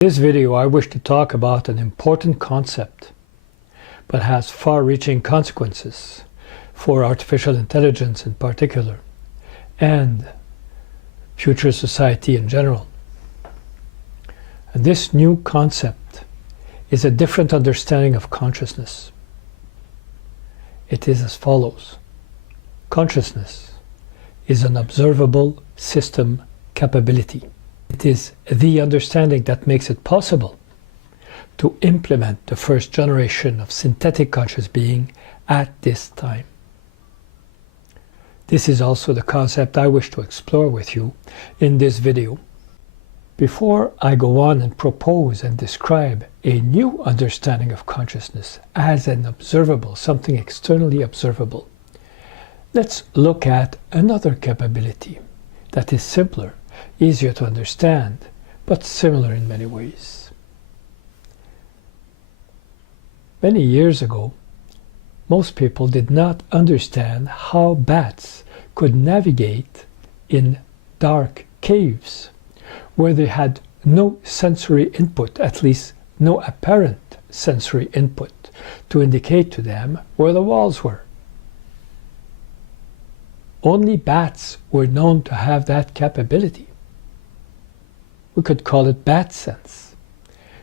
In this video, I wish to talk about an important concept, but has far-reaching consequences for artificial intelligence in particular, and future society in general. And this new concept is a different understanding of consciousness. It is as follows. Consciousness is an observable system capability. It is the understanding that makes it possible to implement the first generation of synthetic conscious being at this time. This is also the concept I wish to explore with you in this video. Before I go on and propose and describe a new understanding of consciousness as an observable, something externally observable, let's look at another capability that is simpler, easier to understand, but similar in many ways. Many years ago, most people did not understand how bats could navigate in dark caves where they had no sensory input, at least no apparent sensory input, to indicate to them where the walls were. Only bats were known to have that capability. We could call it bat sense.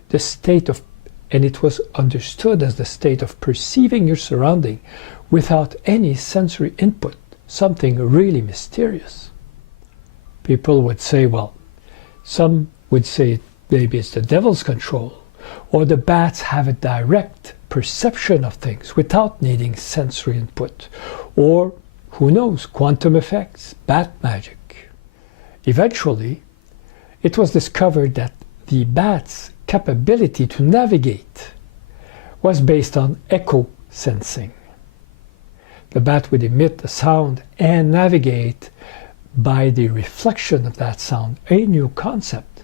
The state of, and it was understood as the state of perceiving your surrounding without any sensory input, something really mysterious. People would say, well, some would say maybe it's the devil's control, or the bats have a direct perception of things without needing sensory input, or who knows, quantum effects, bat magic. Eventually, it was discovered that the bat's capability to navigate was based on echo sensing. The bat would emit the sound and navigate by the reflection of that sound, a new concept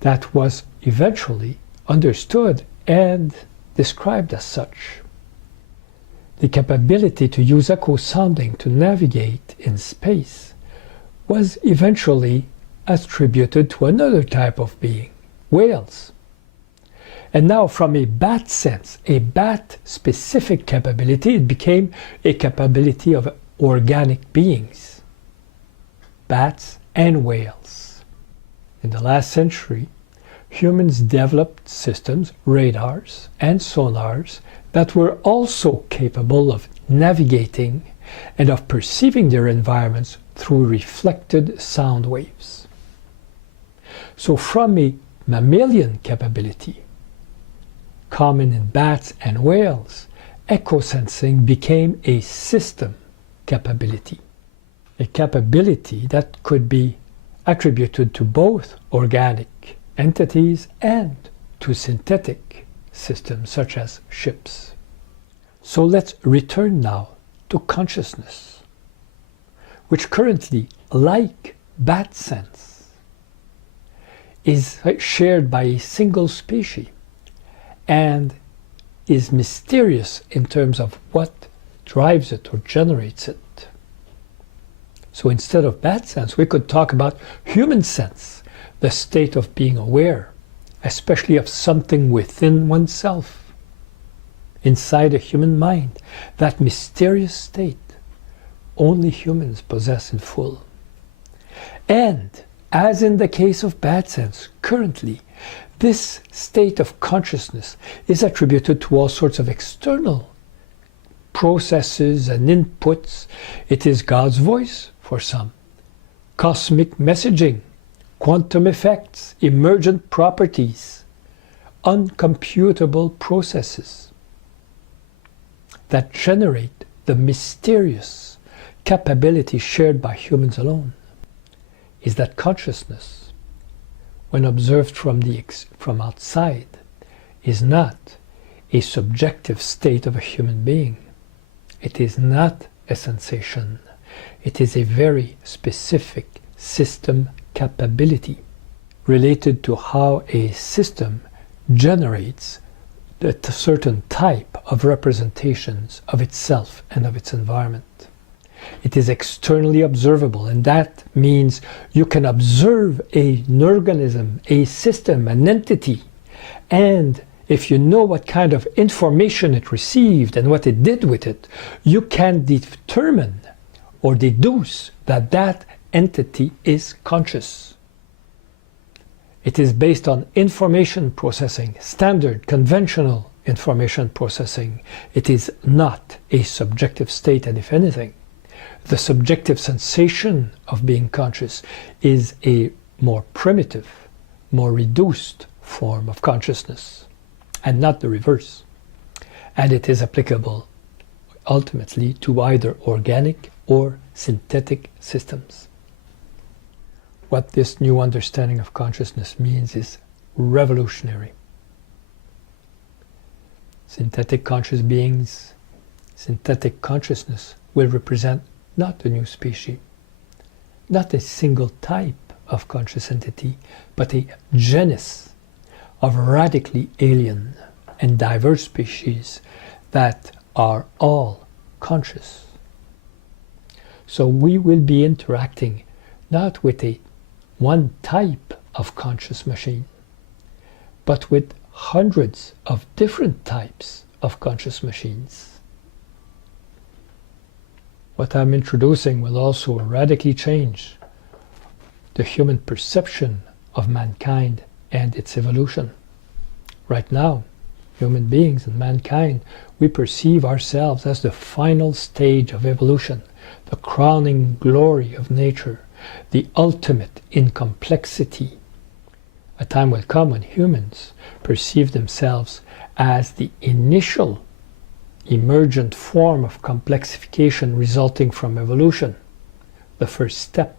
that was eventually understood and described as such. The capability to use echo sounding to navigate in space was eventually attributed to another type of being, whales. And now from a bat sense, a bat-specific capability, it became a capability of organic beings, bats and whales. In the last century, humans developed systems, radars and sonars, that were also capable of navigating and of perceiving their environments through reflected sound waves. So from a mammalian capability, common in bats and whales, echo sensing became a system capability. A capability that could be attributed to both organic entities and to synthetic systems such as ships. So let's return now to consciousness, which currently, like bat sense, is shared by a single species and is mysterious in terms of what drives it or generates it. So instead of bat sense, we could talk about human sense, the state of being aware, especially of something within oneself, inside a human mind, that mysterious state only humans possess in full. And as in the case of bat sense, currently, this state of consciousness is attributed to all sorts of external processes and inputs. It is God's voice for some, cosmic messaging, quantum effects, emergent properties, uncomputable processes that generate the mysterious capability shared by humans alone. Is that consciousness, when observed from outside, is not a subjective state of a human being. It is not a sensation. It is a very specific system capability related to how a system generates a certain type of representations of itself and of its environment. It is externally observable, and that means you can observe an organism, a system, an entity, and if you know what kind of information it received and what it did with it, you can determine or deduce that that entity is conscious. It is based on information processing, standard, conventional information processing. It is not a subjective state, and if anything, the subjective sensation of being conscious is a more primitive, more reduced form of consciousness, and not the reverse. And it is applicable ultimately to either organic or synthetic systems. What this new understanding of consciousness means is revolutionary. Synthetic conscious beings, synthetic consciousness will represent not a new species, not a single type of conscious entity, but a genus of radically alien and diverse species that are all conscious. So we will be interacting not with one type of conscious machine, but with hundreds of different types of conscious machines. What I'm introducing will also radically change the human perception of mankind and its evolution. Right now, human beings and mankind, we perceive ourselves as the final stage of evolution, the crowning glory of nature, the ultimate in complexity. A time will come when humans perceive themselves as the initial emergent form of complexification resulting from evolution, the first step.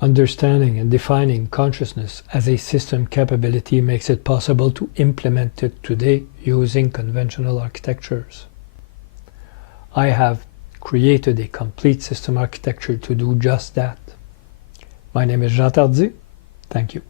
Understanding and defining consciousness as a system capability makes it possible to implement it today using conventional architectures. I have created a complete system architecture to do just that. My name is Jean Tardy. Thank you.